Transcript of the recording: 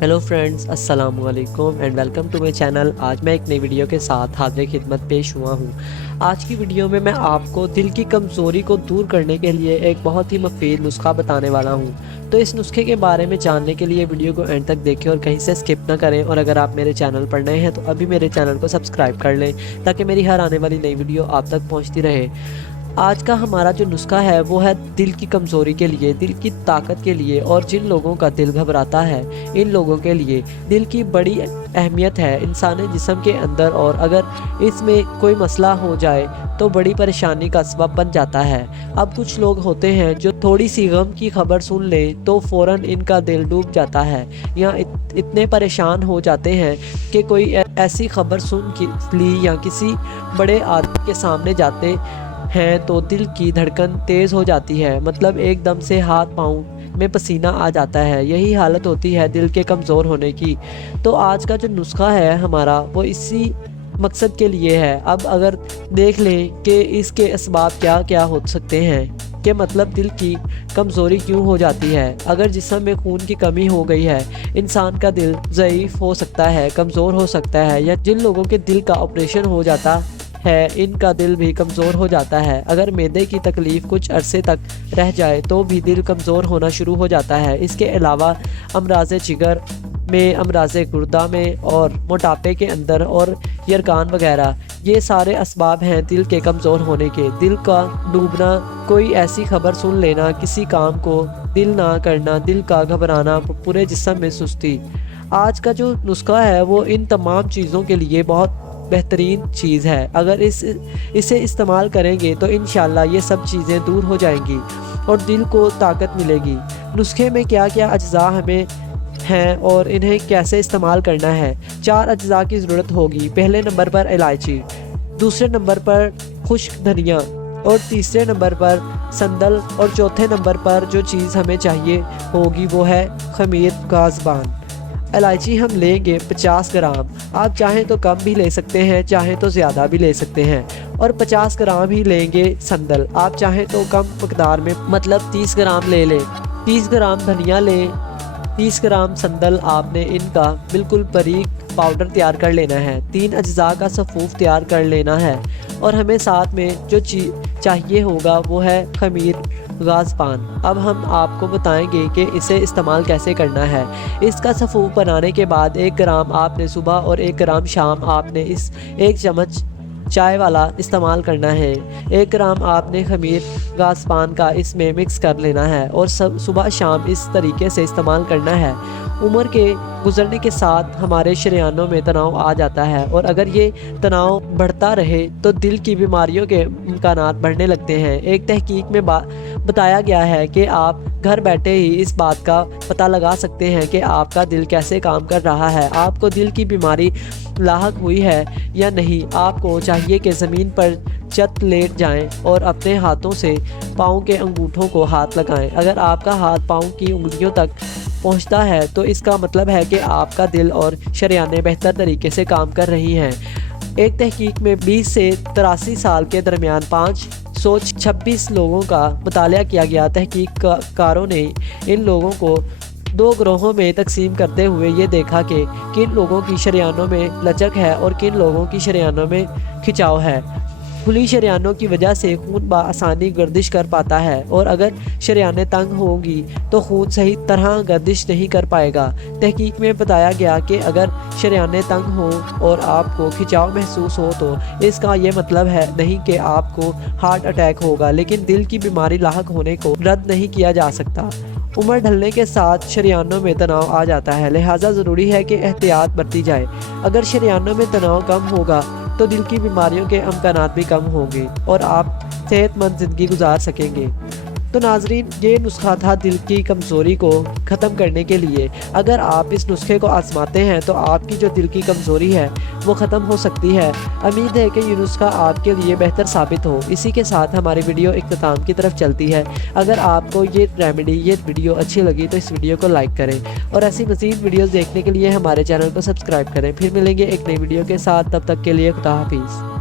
Hello friends, अस्सलाम वालेकुम and welcome to my channel. आज मैं एक नई वीडियो के साथ हाजिर खिदमत पेश हुआ हूँ। आज की वीडियो में मैं आपको दिल की कमज़ोरी को दूर करने के लिए एक बहुत ही मुफीद नुस्खा बताने वाला हूँ। तो इस नुस्खे के बारे में जानने के लिए वीडियो को एंड तक देखें और कहीं से स्किप ना करें। और अगर आप मेरे चैनल पर नए हैं तो अभी मेरे चैनल को सब्सक्राइब कर लें ताकि मेरी हर आने वाली नई वीडियो आप तक पहुँचती रहे। आज का हमारा जो नुस्खा है वो है दिल की कमज़ोरी के लिए, दिल की ताकत के लिए। और जिन लोगों का दिल घबराता है इन लोगों के लिए दिल की बड़ी अहमियत है इंसानी जिस्म के अंदर। और अगर इसमें कोई मसला हो जाए तो बड़ी परेशानी का सबब बन जाता है। अब कुछ लोग होते हैं जो थोड़ी सी गम की खबर सुन लें तो फ़ौरन इनका दिल डूब जाता है या इतने परेशान हो जाते हैं कि कोई ऐसी खबर सुन ली या किसी बड़े आदमी के सामने जाते हैं तो दिल की धड़कन तेज़ हो जाती है, मतलब एकदम से हाथ पाँव में पसीना आ जाता है। यही हालत होती है दिल के कमज़ोर होने की। तो आज का जो नुस्खा है हमारा वो इसी मकसद के लिए है। अब अगर देख लें कि इसके असबाब क्या क्या हो सकते हैं, कि मतलब दिल की कमज़ोरी क्यों हो जाती है। अगर जिस्म में खून की कमी हो गई है, इंसान का दिल ज़ईफ़ हो सकता है, कमज़ोर हो सकता है। या जिन लोगों के दिल का ऑपरेशन हो जाता है इनका दिल भी कमज़ोर हो जाता है। अगर मैदे की तकलीफ़ कुछ अरसे तक रह जाए तो भी दिल कमज़ोर होना शुरू हो जाता है। इसके अलावा अमराज़ जिगर में, अमराज़ गुर्दा में और मोटापे के अंदर और यरकान वगैरह, ये सारे असबाब हैं दिल के कमज़ोर होने के। दिल का डूबना, कोई ऐसी खबर सुन लेना, किसी काम को दिल ना करना, दिल का घबराना, पूरे जिस्म में सुस्ती। आज का जो नुस्खा है वो इन तमाम चीज़ों के लिए बहुत बेहतरीन चीज़ है। अगर इसे इस्तेमाल करेंगे तो इंशाल्लाह ये सब चीज़ें दूर हो जाएंगी और दिल को ताकत मिलेगी। नुस्खे में क्या क्या अज्जा हमें हैं और इन्हें कैसे इस्तेमाल करना है। 4 अज्जा की ज़रूरत होगी। पहले नंबर पर इलायची, दूसरे नंबर पर खुश्क धनिया और तीसरे नंबर पर संदल और चौथे नंबर पर जो चीज़ हमें चाहिए होगी वो है खमीर गाज़बान। इलायची हम लेंगे 50 ग्राम, आप चाहें तो कम भी ले सकते हैं, चाहें तो ज़्यादा भी ले सकते हैं। और 50 ग्राम ही लेंगे संदल, आप चाहें तो कम मकदार में, मतलब 30 ग्राम ले लें। 30 ग्राम धनिया लें, 30 ग्राम संदल। आपने इनका बिल्कुल बारीक पाउडर तैयार कर लेना है। 3 अज्जा का सफ़ूफ तैयार कर लेना है। और हमें साथ में जो चीज़ चाहिए होगा वो है खमीर गाज़बान। अब हम आपको बताएंगे कि इसे इस्तेमाल कैसे करना है। इसका सफ़ूफ बनाने के बाद 1 ग्राम आपने सुबह और 1 ग्राम शाम आपने इस 1 चम्मच चाय वाला इस्तेमाल करना है। 1 ग्राम आपने खमीर गाज़बान का इसमें मिक्स कर लेना है और सुबह शाम इस तरीके से इस्तेमाल करना है। उम्र के गुजरने के साथ हमारे शरीयानों में तनाव आ जाता है और अगर ये तनाव बढ़ता रहे तो दिल की बीमारियों के इम्कानात बढ़ने लगते हैं। एक तहकीक में बताया गया है कि आप घर बैठे ही इस बात का पता लगा सकते हैं कि आपका दिल कैसे काम कर रहा है, आपको दिल की बीमारी लाहक हुई है या नहीं। आपको चाहिए कि ज़मीन पर चत लेट जाएं और अपने हाथों से पाँव के अंगूठों को हाथ लगाएं। अगर आपका हाथ पाँव की उंगलियों तक पहुंचता है तो इसका मतलब है कि आपका दिल और शरीयानें बेहतर तरीके से काम कर रही हैं। एक तहकीक में 20 से 83 साल के दरमियान 526 लोगों का मुताला किया गया। तहकीककारों ने इन लोगों को 2 ग्रोहों में तकसीम करते हुए ये देखा कि किन लोगों की शरीयानों में लचक है और किन लोगों की शरीयानों में खिंचाव है। खुली शरीयानों की वजह से खून आसानी गर्दिश कर पाता है और अगर शरीयानें तंग होंगी तो खून सही तरह गर्दिश नहीं कर पाएगा। तहकीक में बताया गया कि अगर शरीयानें तंग हों और आपको खिंचाव महसूस हो तो इसका ये मतलब है नहीं कि आपको हार्ट अटैक होगा, लेकिन दिल की बीमारी लाहक होने को रद्द नहीं किया जा सकता। उम्र ढलने के साथ शरीयानों में तनाव आ जाता है, लिहाजा ज़रूरी है कि एहतियात बरती जाए। अगर शरीयानों में तनाव कम होगा तो दिल की बीमारियों के इम्कानात भी कम होंगे और आप सेहतमंद ज़िंदगी गुजार सकेंगे। तो नाजरीन, ये नुस्खा था दिल की कमज़ोरी को ख़त्म करने के लिए। अगर आप इस नुस्खे को आजमाते हैं तो आपकी जो दिल की कमज़ोरी है वो ख़त्म हो सकती है। उम्मीद है कि ये नुस्खा आपके लिए बेहतर साबित हो। इसी के साथ हमारी वीडियो इख्तिताम की तरफ चलती है। अगर आपको ये रेमेडी, ये वीडियो अच्छी लगी तो इस वीडियो को लाइक करें और ऐसी मज़ीद वीडियोज़ देखने के लिए हमारे चैनल को सब्सक्राइब करें। फिर मिलेंगे एक नई वीडियो के साथ, तब तक के लिए खुदा हाफिज़।